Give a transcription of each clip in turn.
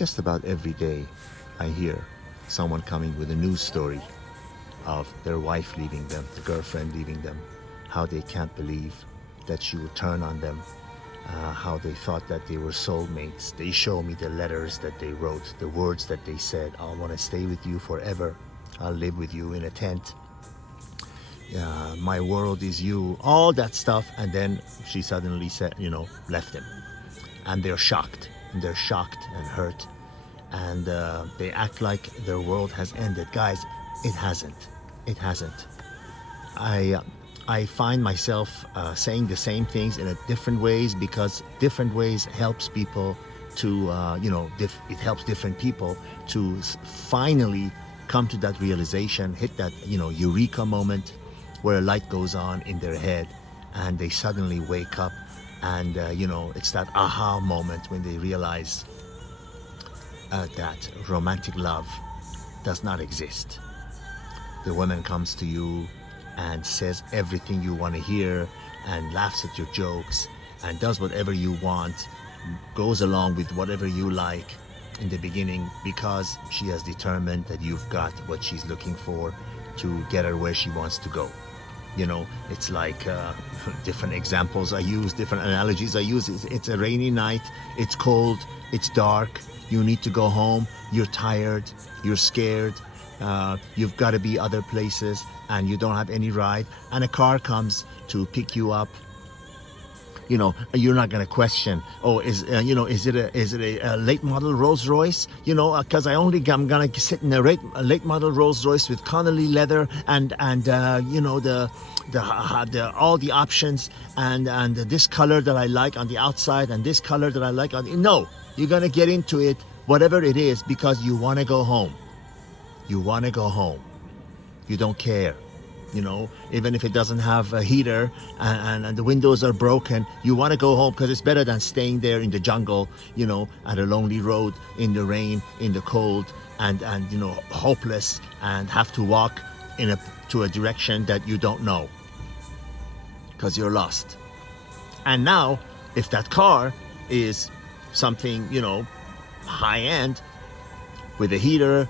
Just about every day, I hear someone coming with a news story of their wife leaving them, the girlfriend leaving them, how they can't believe that she would turn on them, how they thought that they were soulmates. They show me the letters that they wrote, the words that they said. I want to stay with you forever. I'll live with you in a tent. My world is you, all that stuff. And then she suddenly said, left him. And they're shocked. And they're shocked and hurt. And they act like their world has ended. Guys, it hasn't. It hasn't. I find myself saying the same things in different ways, because different ways helps people to, it helps different people to finally come to that realization, hit that, eureka moment where a light goes on in their head and they suddenly wake up, and, it's that aha moment when they realize that romantic love does not exist. The woman comes to you and says everything you want to hear and laughs at your jokes and does whatever you want, goes along with whatever you like in the beginning, because she has determined that you've got what she's looking for to get her where she wants to go. It's like different examples I use, different analogies I use. It's a rainy night, it's cold, it's dark, you need to go home, you're tired, you're scared, you've got to be other places, and you don't have any ride, and a car comes to pick you up. You're not going to question, is it a late model Rolls Royce? Because I'm going to sit in a late model Rolls Royce with Connolly leather and the all the options and this color that I like on the outside and this color that I like on the... No, you're going to get into it, whatever it is, because you want to go home. You want to go home. You don't care. Even if it doesn't have a heater and the windows are broken, you want to go home, because it's better than staying there in the jungle, at a lonely road, in the rain, in the cold, and hopeless, and have to walk to a direction that you don't know, because you're lost. And now, if that car is something, high end, with a heater,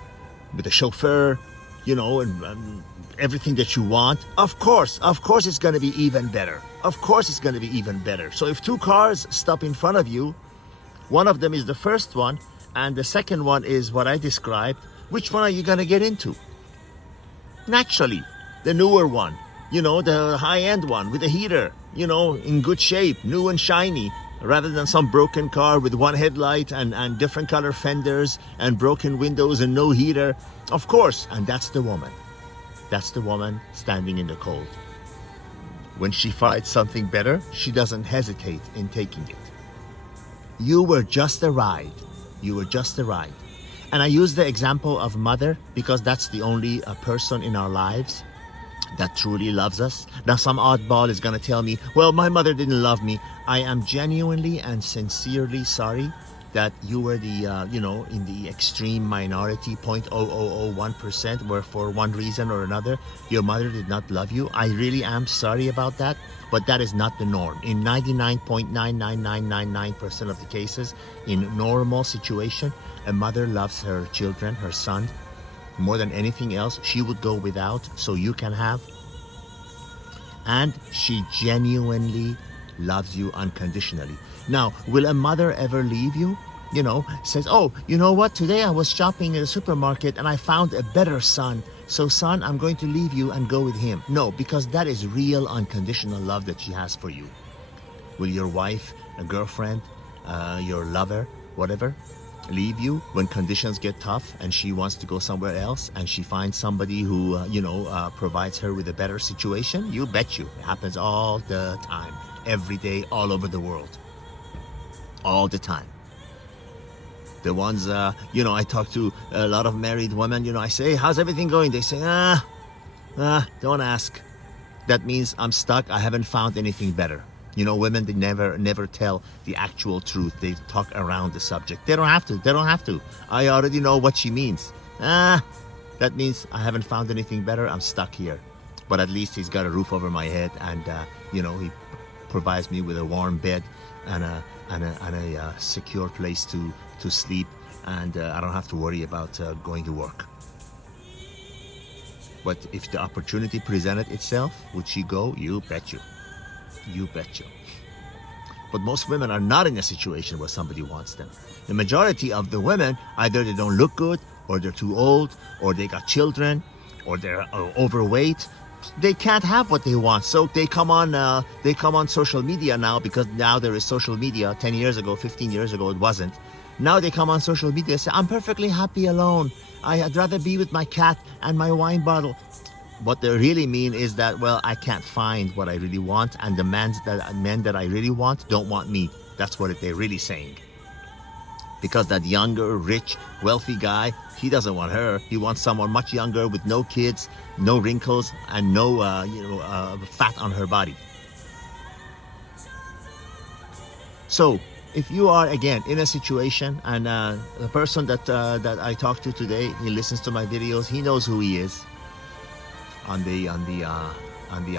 with a chauffeur, and everything that you want, of course it's going to be even better. Of course it's going to be even better. So if two cars stop in front of you, one of them is the first one and the second one is what I described, which one are you going to get into? Naturally, the newer one, the high-end one with a heater, in good shape, new and shiny, rather than some broken car with one headlight and different color fenders and broken windows and no heater. Of course. And that's the woman. That's the woman standing in the cold. When she finds something better, she doesn't hesitate in taking it. You were just a ride. You were just a ride. And I use the example of mother because that's the only person in our lives that truly loves us. Now, some oddball is going to tell me, well, my mother didn't love me. I am genuinely and sincerely sorry that you were the, in the extreme minority, 0.0001%, where for one reason or another, your mother did not love you. I really am sorry about that, but that is not the norm. In 99.99999% of the cases, in normal situation, a mother loves her children, her son, more than anything else. She would go without so you can have. And she genuinely loves you unconditionally. Now, will a mother ever leave you? Says, oh, you know what? Today I was shopping in a supermarket and I found a better son. So, son, I'm going to leave you and go with him. No, because that is real unconditional love that she has for you. Will your wife, a girlfriend, your lover, whatever, leave you when conditions get tough and she wants to go somewhere else and she finds somebody who, provides her with a better situation? You bet you. It happens all the time, every day, all over the world. All the time. The ones, I talk to a lot of married women, I say, hey, how's everything going? They say, don't ask. That means I'm stuck. I haven't found anything better. Women, they never tell the actual truth. They talk around the subject. They don't have to. I already know what she means. That means I haven't found anything better. I'm stuck here. But at least he's got a roof over my head and, he provides me with a warm bed and a secure place to sleep and I don't have to worry about going to work. But if the opportunity presented itself, would she go? You bet you. You bet you. But most women are not in a situation where somebody wants them. The majority of the women, either they don't look good, or they're too old, or they got children, or they're overweight. They can't have what they want, so they come on social media now, because now there is social media. 10 years ago, 15 years ago, it wasn't. Now they come on social media and say, I'm perfectly happy alone. I'd rather be with my cat and my wine bottle. What they really mean is that, well, I can't find what I really want, and the men that I really want don't want me. That's what they're really saying. Because that younger, rich, wealthy guy, he doesn't want her. He wants someone much younger with no kids, no wrinkles, and no fat on her body. So if you are, again, in a situation, and the person that I talked to today, he listens to my videos, he knows who he is on the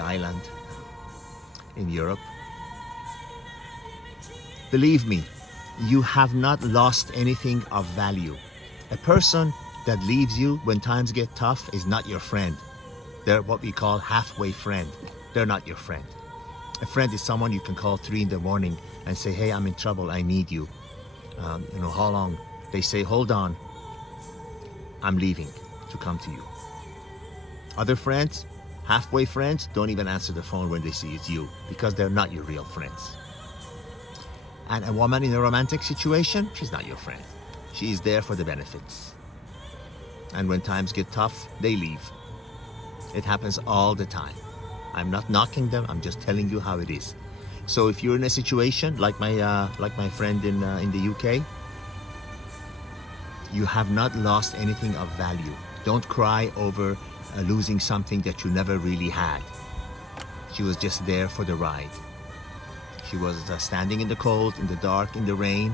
island in Europe. Believe me, you have not lost anything of value. A person that leaves you when times get tough is not your friend. They're what we call halfway friend. They're not your friend. A friend is someone you can call 3 in the morning and say, hey, I'm in trouble, I need you. How long? They say, hold on, I'm leaving to come to you. Other friends, halfway friends, don't even answer the phone when they see it's you, because they're not your real friends. And a woman in a romantic situation, she's not your friend. She is there for the benefits. And when times get tough, they leave. It happens all the time. I'm not knocking them, I'm just telling you how it is. So if you're in a situation like my friend in the UK, you have not lost anything of value. Don't cry over losing something that you never really had. She was just there for the ride. She was standing in the cold, in the dark, in the rain.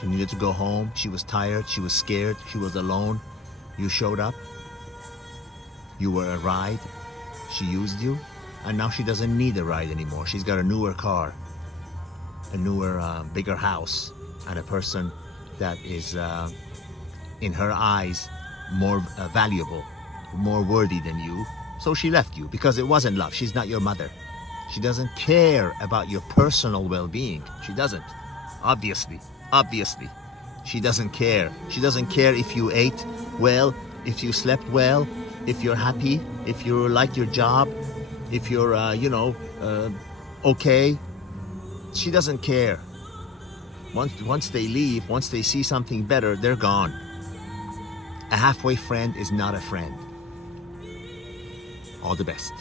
She needed to go home. She was tired. She was scared. She was alone. You showed up. You were a ride. She used you. And now she doesn't need a ride anymore. She's got a newer car, a newer, bigger house, and a person that is, in her eyes, more valuable, more worthy than you. So she left you because it wasn't love. She's not your mother. She doesn't care about your personal well-being. She doesn't. Obviously. She doesn't care. She doesn't care if you ate well, if you slept well, if you're happy, if you like your job, if you're, okay. She doesn't care. Once they leave, once they see something better, they're gone. A halfway friend is not a friend. All the best.